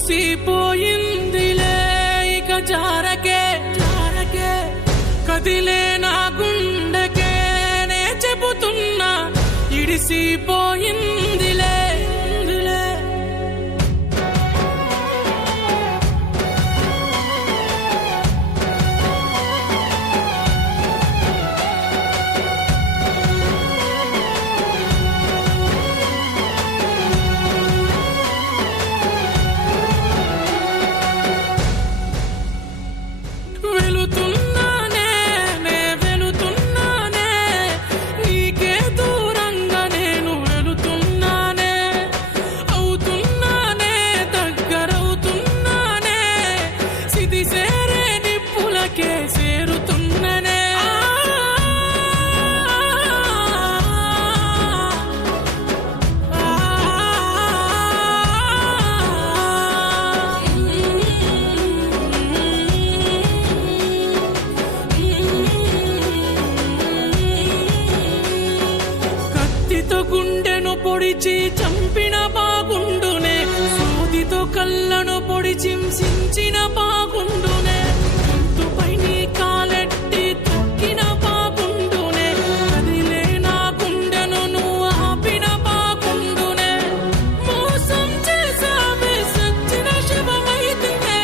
మురిసిపోయిందిలే ఇక జారకే జారకే కదిలే నా గుండెకే నే చెబుతున్నా ఇడిసిపోయిందిలే గుండెను పొడిచి చంపిన బాగుండునే సూదితో కళ్ళను పొడిచి హింసించిన బాగుండునే గొంతుపై నీ కాలెట్టి తొక్కిన బాగుండునే కదిలే నా గుండెను నువ్వు ఆపిన బాగుండునే మోసం చేసావే సచ్చిన శవమైతినే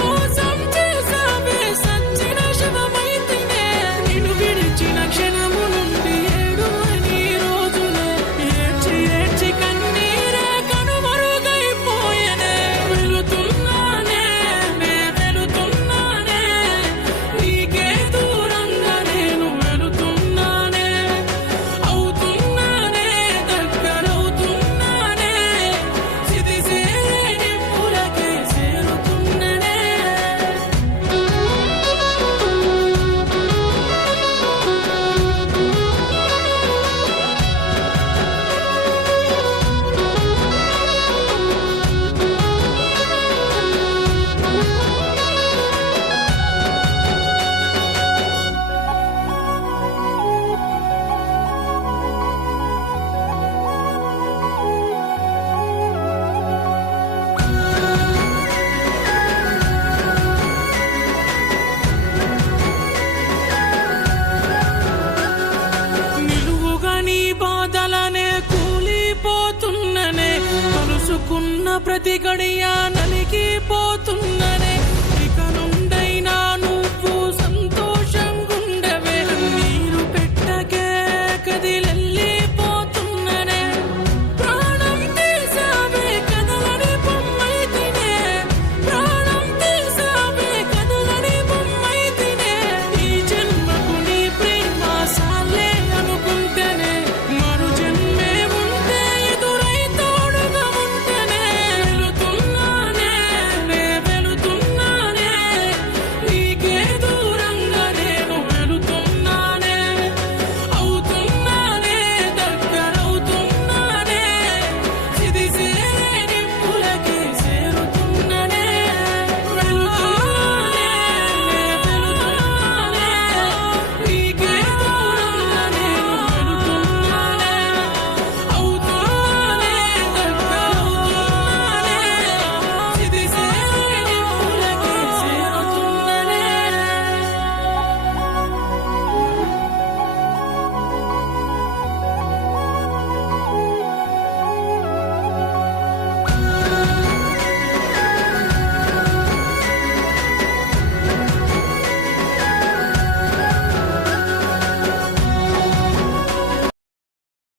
మోసం చేసావే సచ్చిన శవమైతినే నిన్ను విడిచిన క్షణము నుండి కలుసుకున్న ప్రతి గడియ నలిగిపోతున్న